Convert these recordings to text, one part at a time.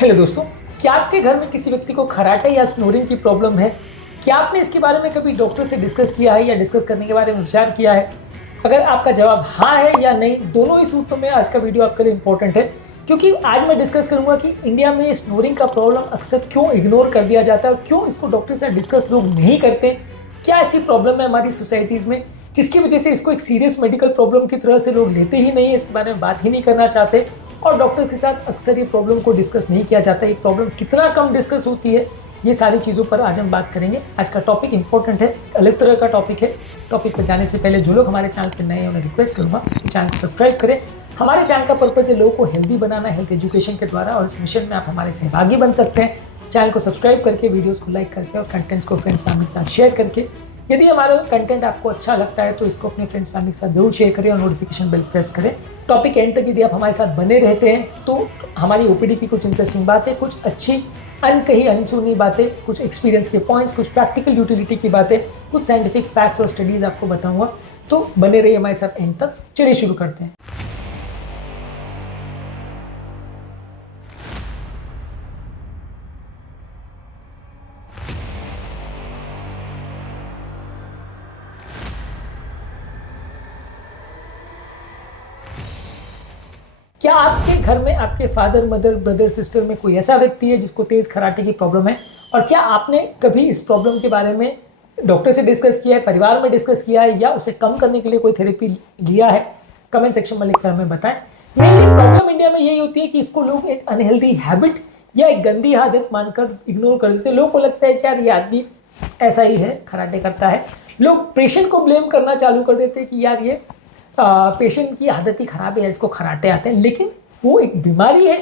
Hello दोस्तों, क्या आपके घर में किसी व्यक्ति को खर्राटे या स्नोरिंग की प्रॉब्लम है? क्या आपने इसके बारे में कभी डॉक्टर से डिस्कस किया है या डिस्कस करने के बारे में विचार किया है? अगर आपका जवाब हाँ है या नहीं, दोनों ही सूत्रों में आज का वीडियो आपके लिए इंपॉर्टेंट है, क्योंकि आज मैं डिस्कस करूंगा कि इंडिया में स्नोरिंग का प्रॉब्लम अक्सर क्यों इग्नोर कर दिया जाता है और क्यों इसको डॉक्टर से डिस्कस लोग नहीं करते। क्या ऐसी प्रॉब्लम है हमारी सोसाइटीज़ में जिसकी वजह से इसको एक सीरियस मेडिकल प्रॉब्लम की तरह से लोग लेते ही नहीं है, इसके बारे में बात ही नहीं करना चाहते और डॉक्टर के साथ अक्सर ये प्रॉब्लम को डिस्कस नहीं किया जाता। ये प्रॉब्लम कितना कम डिस्कस होती है, ये सारी चीज़ों पर आज हम बात करेंगे। आज का टॉपिक इंपॉर्टेंट है, अलग तरह का टॉपिक है। टॉपिक पर जाने से पहले जो लोग हमारे चैनल पर नए हैं उन्हें रिक्वेस्ट करूँगा चैनल को सब्सक्राइब करें। हमारे चैनल का पर्पज़ है लोगों को हेल्दी बनाना, हेल्थ एजुकेशन के द्वारा, और इस मिशन में आप हमारे सहभागी बन सकते हैं। चैनल को सब्सक्राइब करके, वीडियोज़ को लाइक करके और कंटेंट्स को फ्रेंड्स फैमिली के साथ शेयर करके। यदि हमारा कंटेंट आपको अच्छा लगता है तो इसको अपने फ्रेंड्स फैमिली के साथ जरूर शेयर करें और नोटिफिकेशन बेल प्रेस करें। टॉपिक एंड तक यदि आप हमारे साथ बने रहते हैं तो हमारी ओपीडी की कुछ इंटरेस्टिंग बातें, कुछ अच्छी अनकही अनसुनी बातें, कुछ एक्सपीरियंस के पॉइंट्स, कुछ प्रैक्टिकल यूटिलिटी की बातें, कुछ साइंटिफिक फैक्ट्स और स्टडीज़ आपको बताऊंगा। तो बने रहिए हमारे साथ एंड तक। चलिए शुरू करते हैं। क्या आपके घर में आपके फादर, मदर, ब्रदर, सिस्टर में कोई ऐसा व्यक्ति है जिसको तेज खर्राटे की प्रॉब्लम है? और क्या आपने कभी इस प्रॉब्लम के बारे में डॉक्टर से डिस्कस किया है, परिवार में डिस्कस किया है, या उसे कम करने के लिए कोई थेरेपी लिया है? कमेंट सेक्शन में लिखकर हमें बताएं। मेनली प्रॉब्लम इंडिया में यही होती है कि इसको लोग एक अनहेल्दी हैबिट या एक गंदी आदत मानकर इग्नोर कर देते हैं। लोगों को लगता है कि यार ये आदमी ऐसा ही है, खर्राटे करता है। लोग पेशेंट को ब्लेम करना चालू कर देते हैं कि यार ये पेशेंट की आदत ही खराब है, इसको खर्राटे आते हैं, लेकिन वो एक बीमारी है।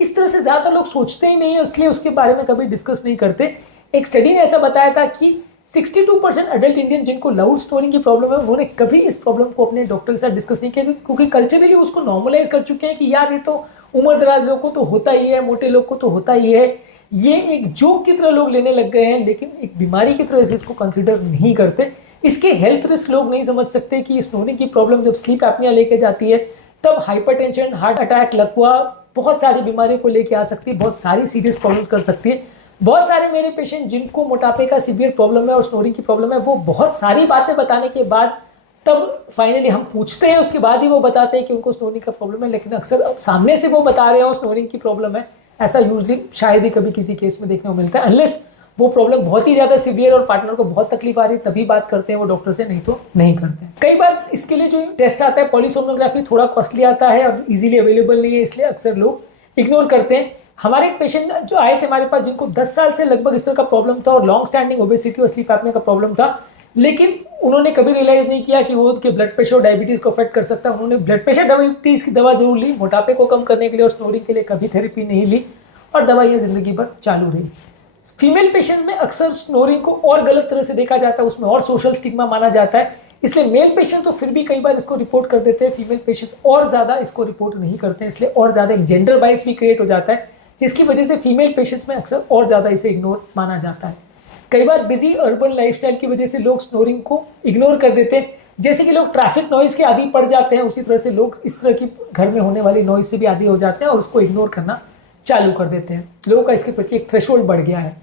इस तरह से ज़्यादा लोग सोचते ही नहीं है, इसलिए उसके बारे में कभी डिस्कस नहीं करते। एक स्टडी ने ऐसा बताया था कि 62% अडल्ट इंडियन जिनको लाउड स्नोरिंग की प्रॉब्लम है, उन्होंने कभी इस प्रॉब्लम को अपने डॉक्टर के साथ डिस्कस नहीं किया, क्योंकि कल्चरली उसको नॉर्मलाइज कर चुके हैं कि यार ये तो उम्र दराज लोग को तो होता ही है, मोटे लोग को तो होता ही है। ये एक जोक की तरह लोग लेने लग गए हैं, लेकिन एक बीमारी की तरह से इसको कंसिडर नहीं करते। इसके हेल्थ रिस्क लोग नहीं समझ सकते कि स्नोरिंग की प्रॉब्लम जब स्लीप एपनिया लेके जाती है तब हाइपरटेंशन, हार्ट अटैक, लकवा, बहुत सारी बीमारियों को लेके आ सकती है, बहुत सारी सीरियस प्रॉब्लम्स कर सकती है। बहुत सारे मेरे पेशेंट जिनको मोटापे का सीवियर प्रॉब्लम है और स्नोरिंग की प्रॉब्लम है, वो बहुत सारी बातें बताने के बाद तब फाइनली हम पूछते हैं, उसके बाद ही वो बताते हैं कि उनको स्नोरिंग का प्रॉब्लम है। लेकिन अक्सर अब सामने से वो बता रहे हो स्नोरिंग की प्रॉब्लम है, ऐसा यूजली शायद ही कभी किसी केस में देखने को मिलता है। अनलेस वो प्रॉब्लम बहुत ही ज़्यादा सीवियर और पार्टनर को बहुत तकलीफ आ रही है, तभी बात करते हैं वो डॉक्टर से, नहीं तो नहीं करते। कई बार इसके लिए जो टेस्ट आता है पॉलीसोनोग्राफी, थोड़ा कॉस्टली आता है और इजीली अवेलेबल नहीं है, इसलिए अक्सर लोग इग्नोर करते हैं। हमारे एक पेशेंट जो आए थे हमारे पास, जिनको 10 साल से लगभग इस तरह का प्रॉब्लम था और लॉन्ग स्टैंडिंग ओबेसिटी और स्लीप एपनिया का प्रॉब्लम था, लेकिन उन्होंने कभी रियलाइज नहीं किया कि वो उनके ब्लड प्रेशर और डायबिटीज़ को अफेक्ट कर सकता है। उन्होंने ब्लड प्रेशर, डायबिटीज़ की दवा जरूर ली, मोटापे को कम करने के लिए और स्नोरिंग के लिए कभी थेरेपी नहीं ली, और दवाइयाँ जिंदगी भर चालू रही। फीमेल पेशेंट में अक्सर स्नोरिंग को और गलत तरह से देखा जाता है, उसमें और सोशल स्टिग्मा माना जाता है, इसलिए मेल पेशेंट तो फिर भी कई बार इसको रिपोर्ट कर देते हैं, फीमेल पेशेंट्स और ज़्यादा इसको रिपोर्ट नहीं करते हैं, इसलिए और ज़्यादा एक जेंडर बाइस भी क्रिएट हो जाता है, जिसकी वजह से फीमेल पेशेंट्स में अक्सर और ज़्यादा इसे इग्नोर माना जाता है। कई बार बिजी अर्बन लाइफस्टाइल की वजह से लोग स्नोरिंग को इग्नोर कर देते हैं। जैसे कि लोग ट्रैफिक नॉइज़ के आदी पड़ जाते हैं, उसी तरह से लोग इस तरह की घर में होने वाली नॉइज़ से भी आदी हो जाते हैं और उसको इग्नोर करना चालू कर देते हैं। लोगों का इसके प्रति एक थ्रेशोल्ड बढ़ गया है।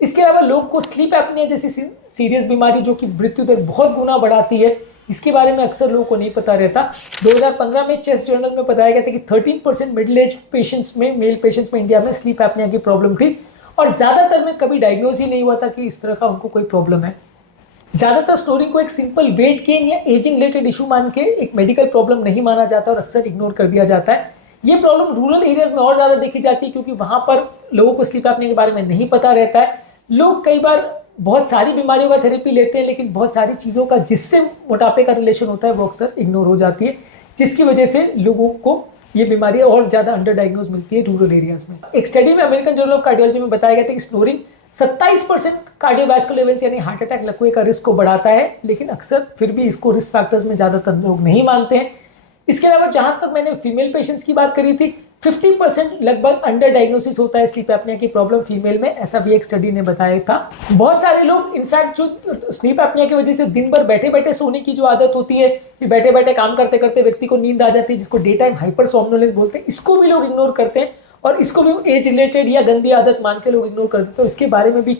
इसके अलावा लोग को स्लीप एपनिया जैसी सीरियस बीमारी जो कि मृत्यु दर बहुत गुना बढ़ाती है, इसके बारे में अक्सर लोगों को नहीं पता रहता। 2015 में चेस्ट जर्नल में बताया गया था कि 13% मिडिल एज पेशेंट्स में, मेल पेशेंट्स में इंडिया में स्लीप एपनिया की प्रॉब्लम थी, और ज़्यादातर में कभी डायग्नोज ही नहीं हुआ था कि इस तरह का उनको कोई प्रॉब्लम है। ज़्यादातर स्नोरिंग को एक सिंपल वेट गेन या एजिंग रिलेटेड इशू मान के एक मेडिकल प्रॉब्लम नहीं माना जाता और अक्सर इग्नोर कर दिया जाता है। ये प्रॉब्लम रूरल एरियाज में और ज़्यादा देखी जाती है, क्योंकि वहाँ पर लोगों को स्लीप एपनिया के बारे में नहीं पता रहता है। लोग कई बार बहुत सारी बीमारियों का थेरेपी लेते हैं, लेकिन बहुत सारी चीज़ों का जिससे मोटापे का रिलेशन होता है वो अक्सर इग्नोर हो जाती है, जिसकी वजह से लोगों को ये बीमारी और ज़्यादा अंडर डायग्नोज मिलती है रूरल एरियाज में। एक स्टडी में अमेरिकन जर्नल ऑफ कार्डियोलॉजी में बताया गया था कि स्नोरिंग 27% कार्डियोवैस्कुलर इवेंट्स यानी हार्ट अटैक, लकवे का रिस्क को बढ़ाता है, लेकिन अक्सर फिर भी इसको रिस्क फैक्टर्स में ज़्यादातर लोग नहीं मानते हैं। इसके अलावा जहाँ तक मैंने फीमेल पेशेंट्स की बात करी थी, 50% लगभग अंडर डायग्नोसिस होता है स्लीप एपनिया की प्रॉब्लम फीमेल में, ऐसा भी एक स्टडी ने बताया था। बहुत सारे लोग इनफैक्ट जो स्लीप एपनिया की वजह से दिन भर बैठे बैठे सोने की जो आदत होती है, कि बैठे बैठे काम करते करते व्यक्ति को नींद आ जाती है, जिसको डे टाइम हाइपर सोमनोलेंस बोलते हैं, इसको भी लोग इग्नोर करते हैं और इसको भी एज रिलेटेड या गंदी आदत मान के लोग इग्नोर कर देते, तो इसके बारे में भी,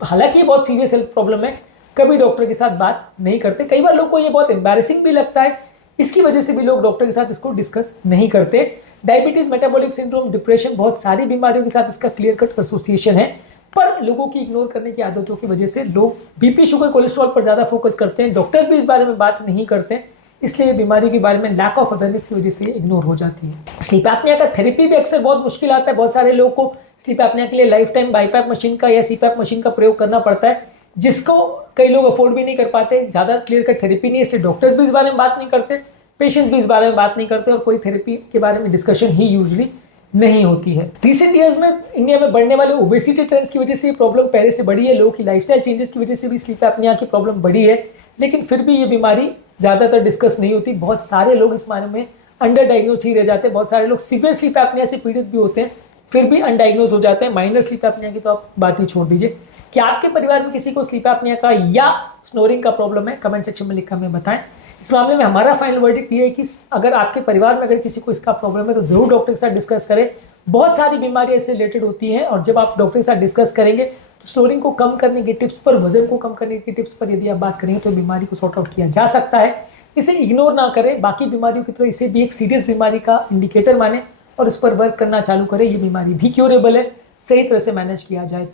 हालांकि ये बहुत सीरियस हेल्थ प्रॉब्लम है, कभी डॉक्टर के साथ बात नहीं करते। कई बार लोग को ये बहुत एम्बैरेसिंग भी लगता है, इसकी वजह से भी लोग डॉक्टर के साथ इसको डिस्कस नहीं करते। डायबिटीज, मेटाबॉलिक सिंड्रोम, डिप्रेशन, बहुत सारी बीमारियों के साथ इसका क्लियर कट एसोसिएशन है, पर लोगों की इग्नोर करने की आदतों की वजह से लोग बीपी, शुगर, कोलेस्ट्रॉल पर ज़्यादा फोकस करते हैं। डॉक्टर्स भी इस बारे में बात नहीं करते, इसलिए बीमारी के बारे में लैक ऑफ अवेयरनेस की वजह से इग्नोर हो जाती है। स्लीप एपनिया का थेरेपी भी अक्सर बहुत मुश्किल आता है। बहुत सारे लोगों को स्लीप एपनिया के लिए लाइफ टाइम बाईपैप मशीन का या सीपैप मशीन का प्रयोग करना पड़ता है, जिसको कई लोग अफोर्ड भी नहीं कर पाते। ज़्यादा क्लियर कट थेरेपी नहीं है, इसलिए डॉक्टर्स भी इस बारे में बात नहीं करते, पेशेंट्स भी इस बारे में बात नहीं करते, और कोई थेरेपी के बारे में डिस्कशन ही यूजली नहीं होती है। रिसेंट ईयर्स में इंडिया में बढ़ने वाले ओबेसिटी ट्रेंड्स की वजह से ये प्रॉब्लम पहले से बढ़ी है। लोगों की लाइफस्टाइल चेंजेस की वजह से भी स्लीप एपनिया की प्रॉब्लम बढ़ी है, लेकिन फिर भी ये बीमारी ज़्यादातर डिस्कस नहीं होती। बहुत सारे लोग इस बारे में अंडर डायग्नोज ही रह जाते हैं। बहुत सारे लोग सीवियर स्लीप एपनिया से पीड़ित भी होते हैं, फिर भी अनडायग्नोज हो जाते हैं। माइनर स्लीप एपनिया की तो आप बात ही छोड़ दीजिए। क्या आपके परिवार में किसी को स्लीप एपनिया का या स्नोरिंग का प्रॉब्लम है? कमेंट सेक्शन में लिखकर हमें बताएं। इस मामले में हमारा फाइनल वर्डिक्ट ये है कि अगर आपके परिवार में अगर किसी को इसका प्रॉब्लम है तो जरूर डॉक्टर के साथ डिस्कस करें। बहुत सारी बीमारियां इससे रिलेटेड होती हैं, और जब आप डॉक्टर के साथ डिस्कस करेंगे तो स्नोरिंग को कम करने की टिप्स पर, वजन को कम करने की टिप्स पर यदि आप बात करेंगे तो बीमारी को सॉर्ट आउट किया जा सकता है। इसे इग्नोर ना करें, बाकी बीमारियों की तरह इसे भी एक सीरियस बीमारी का इंडिकेटर माने और इस पर वर्क करना चालू करें। ये बीमारी भी क्यूरेबल है, सही तरह से मैनेज किया जाए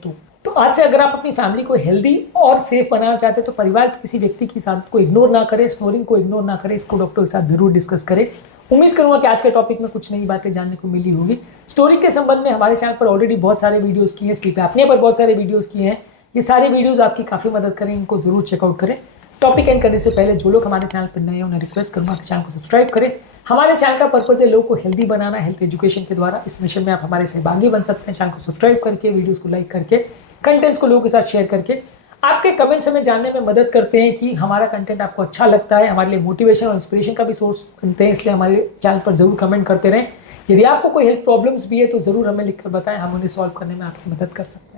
तो आज से अगर आप अपनी फैमिली को हेल्दी और सेफ बनाना चाहते हैं तो परिवार के किसी व्यक्ति की आदत को इग्नोर ना करें, स्नोरिंग को इग्नोर ना करें, इसको डॉक्टर के साथ जरूर डिस्कस करें। उम्मीद करूंगा कि आज के टॉपिक में कुछ नई बातें जानने को मिली होगी। स्टोरिंग के संबंध में हमारे चैनल पर ऑलरेडी बहुत सारे वीडियोस किए हैं, स्लीप एपनिया पर बहुत सारे वीडियोस किए हैं। ये सारे वीडियोस आपकी काफ़ी मदद करें, इनको जरूर चेकआउट करें। टॉपिक एंड करने से पहले जो लोग हमारे चैनल पर नए हैं उन्हें रिक्वेस्ट करूंगा कि चैनल को सब्सक्राइब करें। हमारे चैनल का पर्पज है लोगों को हेल्दी बनाना, हेल्थ एजुकेशन के द्वारा। इस मिशन में आप हमारे सहभागी बन सकते हैं। चैनल को सब्सक्राइब करके, वीडियोस को लाइक करके, कंटेंट्स को लोगों के साथ शेयर करके। आपके कमेंट्स हमें जानने में मदद करते हैं कि हमारा कंटेंट आपको अच्छा लगता है, हमारे लिए मोटिवेशन और इंस्पिरेशन का भी सोर्स बनते हैं, इसलिए हमारे चैनल पर जरूर कमेंट करते रहें। यदि आपको कोई हेल्थ प्रॉब्लम्स भी है तो ज़रूर हमें लिखकर बताएं, हम उन्हें सॉल्व करने में आपकी मदद कर सकते हैं।